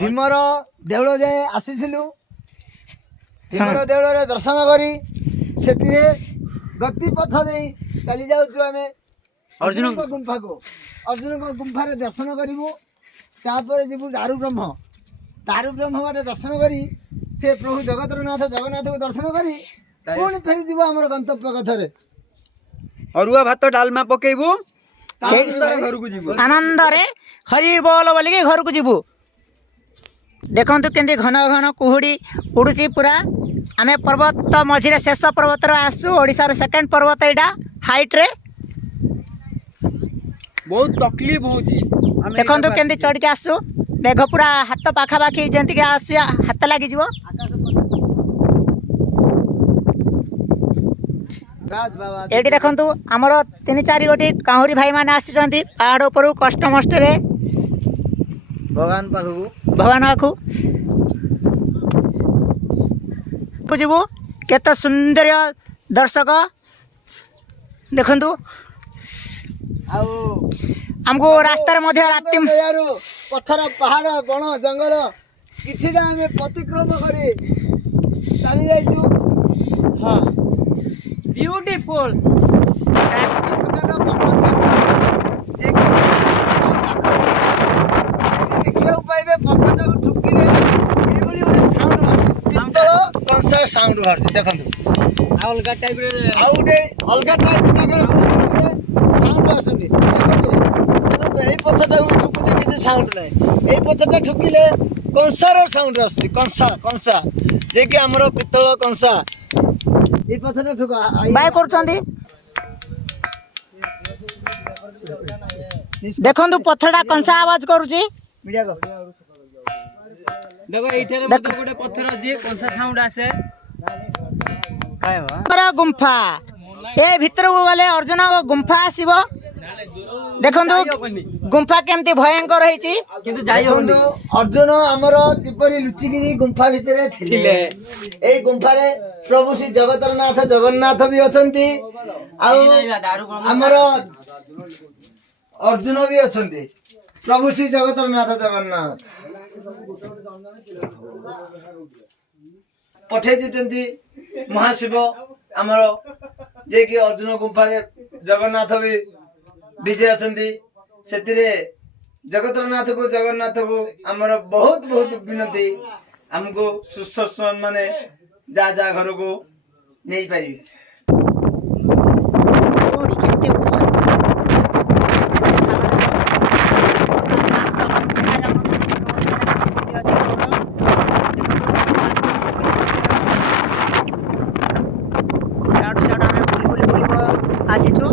भीमर देउल जाए आसीलु भीमर देउल रे दर्शन करी से गति पथ दे चली जाऊँ आम अर्जुन गुंफा को अर्जुन गुंफा रे दर्शन करूँ तापर जीवु दारु ब्रह्म बाटे दर्शन करी से प्रभु जगतरनाथ जगन्नाथ को दर्शन करी पुणी फेरी जीव आम गंतव्य कथरे अरुआ भात डालमा पकेबू घर को जीवु आनंद रे हरि बोल बोलिकी घर को जीवु देखु केंदी घन घन कुहुड़ी उड़ुची पूरा आमे पर्वत मझिरे शेष पर्वत आसु ओडिशार सेकेंड पर्वत एटा हाइट रे बहुत तकलीफ होची देखु केंदी चढ़ के आसु मेघ पूरा हाथ पाखापाखि जंती के आसु हाथ लगी जीवो एटी देखंतु हमर 3-4 गोटी काहुरी भाई माने आसी पहाड़ ऊपर कष्ट मष्ट रे भगवान पाखु बुझबू केते सुंदर दर्शक देखंतु हमको रास्ता रे मध्य राति पत्थर पहाड़ बण जंगल किछिटा आमे प्रतिक्रम करी चली जाइछु हां ब्यूटीफुल देखिए पाइबे पत्थर को ठुकिले एभली गोटे साउंड बाजे पित्तल कंसा साउंड बाजे देखंतु अलगा टाइप रे आउटे अलगा टाइप जगह साउंड आसुनी देखंतु এই পথরটা ঠুকুছে কিছু সাউন্ড নাই এই পথরটা ঠুকিলে কংসার সাউন্ড আসছে কংসা যে কি আমার পিতল কংসা এই পথরটা ঠুকা বাই করছন্তি দেখন্তু পথরটা কংসা आवाज करूची मीडिया को देखो एठारे मते गोटे पत्थर जे कंसा साउंड आसे काय बा पर गुंफा ए भीतर को गले अर्जुन गुंफा आसीबो देखंतु गुंफा केमती भयंकर रही किंतु जाई होंदो अर्जुन हमर किपरि लुचिकी गुंफा भितरे थिले ए गुंफा रे प्रभु श्री जगन्नाथ भी अछंती आ हमर अर्जुन भी अछंती प्रभु श्री जगन्नाथ पठे दितंती महाशिव हमर जे कि अर्जुन गुंफा रे जगन्नाथ भी विजय अछंती सेतिरे जगन्नाथ को हमर बहुत विनती हमको सुस्थ माने जा घर को नहीं पारी आसीଛୁ